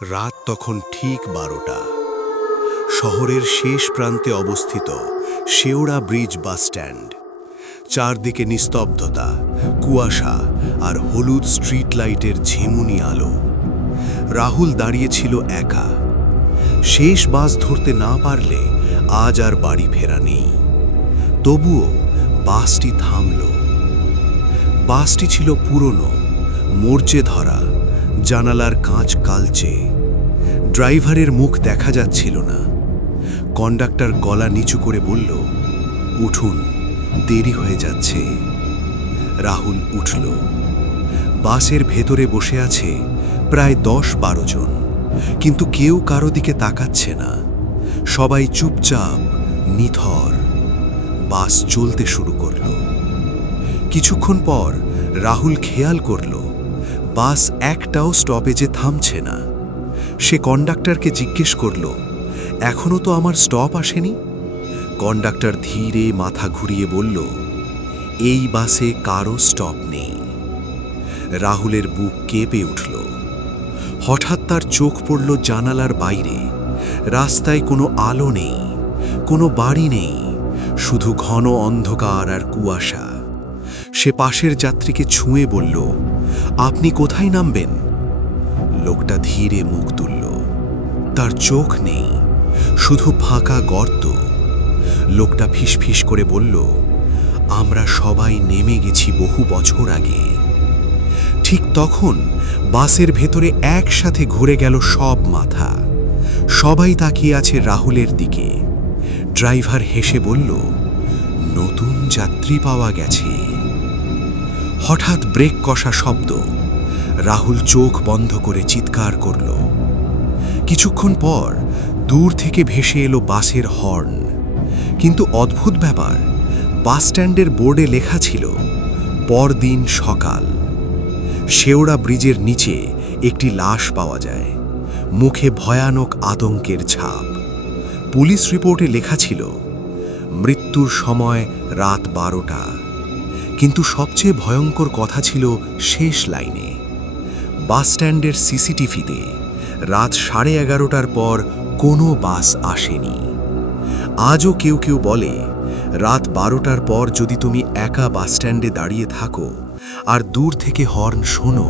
রাত তখন ঠিক 12টা। শহরের শেষ প্রান্তে অবস্থিত শেওড়া ব্রিজ বাস স্ট্যান্ড। চারদিকে নিস্তব্ধতা, কুয়াশা আর হলুদ স্ট্রিট লাইটের ঝিমুনি আলো। রাহুল দাঁড়িয়েছিল একা। শেষ বাস ধরতে না পারলে আজ আর বাড়ি ফেরা নেই। তবুও বাসটি থামল। বাসটি ছিল পুরনো, মরচে ধরা, জানালার কাঁচ কালচে। ড্রাইভারের মুখ দেখা যাচ্ছিল না। কন্ডাক্টর গলা নিচু করে বলল, উঠুন, দেরি হয়ে যাচ্ছে। রাহুল উঠল। বাসের ভেতরে বসে আছে প্রায় 10-12 জন, কিন্তু কেউ কারো দিকে তাকাচ্ছে না। সবাই চুপচাপ, নিথর। বাস চলতে শুরু করল। কিছুক্ষণ পর রাহুল খেয়াল করল বাস একটাও স্টপেজে থামছে না। সে কন্ডাক্টরকে জিজ্ঞেস করল, এখনো তো আমার স্টপ আসেনি? কন্ডাক্টর ধীরে মাথা ঘুরিয়ে বলল, এই বাসে কারো স্টপ নেই। রাহুলের বুক কেঁপে উঠল। হঠাৎ তার চোখ পড়ল জানালার বাইরে। রাস্তায় কোনো আলো নেই, কোনো বাড়ি নেই, শুধু ঘন অন্ধকার আর কুয়াশা। সে পাশের যাত্রীকে ছুঁয়ে বলল, আপনি কোথায় নামবেন? লোকটা ধীরে মুখ তুলল। তার চোখ নেই, শুধু ফাঁকা গর্ত। লোকটা ফিসফিস করে বলল, আমরা সবাই নেমে গেছি বহু বছর আগে। ঠিক তখন বাসের ভেতরে একসাথে ঘুরে গেল সব মাথা। সবাই তাকিয়ে আছে রাহুলের দিকে। ড্রাইভার হেসে বলল, নতুন যাত্রী পাওয়া গেছে। হঠাৎ ব্রেক কষা শব্দ। রাহুল চোখ বন্ধ করে চিৎকার করল। কিছুক্ষণ পর দূর থেকে ভেসে এলো বাসের হর্ন। কিন্তু অদ্ভুত ব্যাপার, বাস স্ট্যান্ডের বোর্ডে লেখা ছিল, পরদিন সকাল। শেওড়া ব্রিজের নিচে একটি লাশ পাওয়া যায়, মুখে ভয়ানক আতঙ্কের ছাপ। পুলিশ রিপোর্টে লেখা ছিল, মৃত্যুর সময় রাত 12টা। কিন্তু সবচেয়ে ভয়ঙ্কর কথা ছিল শেষ লাইনে। বাস স্ট্যান্ডের সিসিটিভিতে রাত 11:30টার পর কোনো বাস আসেনি। আজও কেউ কেউ বলে, রাত 12টার পর যদি তুমি একা বাস স্ট্যান্ডে দাঁড়িয়ে থাকো আর দূর থেকে হর্ন শোনো,